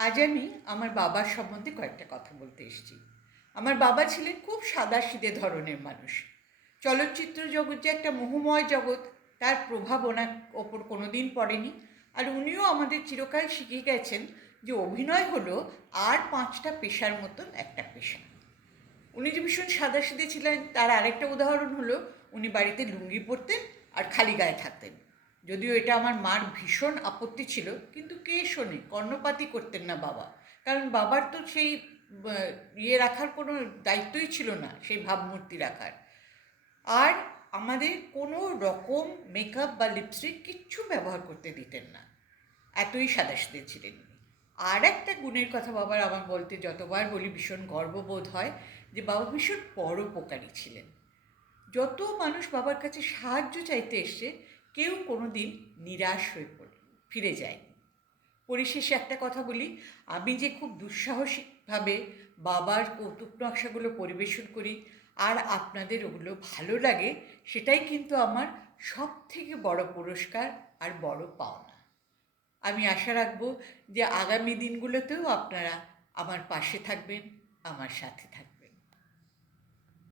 আজ আমি আমার বাবার সম্বন্ধে কয়েকটা কথা বলতে এসেছি। আমার বাবা ছিলেন খুব সাদাসিধে ধরনের মানুষ। চলচ্চিত্র জগৎ যে একটা মোহময় জগৎ, তার প্রভাব ওনার ওপর কোনো দিন পড়েনি। আর উনিও আমাদের চিরকাল শিখিয়ে গেছেন যে অভিনয় হলো আর 5টা পেশার মতন একটা পেশা। উনি যে ভীষণ সাদাসিধে ছিলেন তার আরেকটা উদাহরণ হলো উনি বাড়িতে লুঙ্গি পরতেন আর খালি গায়ে থাকতেন। যদিও এটা আমার মার ভীষণ আপত্তি ছিল, কিন্তু কে শোনে, কর্ণপাতই করতেন না বাবা। কারণ বাবার তো সেই ইয়ে রাখার কোনো দায়িত্বই ছিল না, সেই ভাবমূর্তি রাখার। আর আমাদের কোনো রকম মেকআপ বা লিপস্টিক কিচ্ছু ব্যবহার করতে দিতেন না, এতই সাদাসিধে ছিলেন উনি। আর একটা গুণের কথা বাবার আমার বলতে যতবার বলি ভীষণ গর্ববোধ হয়, যে বাবা ভীষণ পরোপকারী ছিলেন। যত মানুষ বাবার কাছে সাহায্য চাইতে এসছে, কেউ কোনো দিন নিরাশ হয়ে ফিরে যায়নি। পরিশেষে একটা কথা বলি, আমি যে খুব দুঃসাহসিকভাবে বাবার কৌতুক নকশাগুলো পরিবেশন করি আর আপনাদের ওগুলো ভালো লাগে, সেটাই কিন্তু আমার সব থেকে বড় পুরস্কার আর বড় পাওনা। আমি আশা রাখব যে আগামী দিনগুলোতেও আপনারা আমার পাশে থাকবেন, আমার সাথে থাকবেন।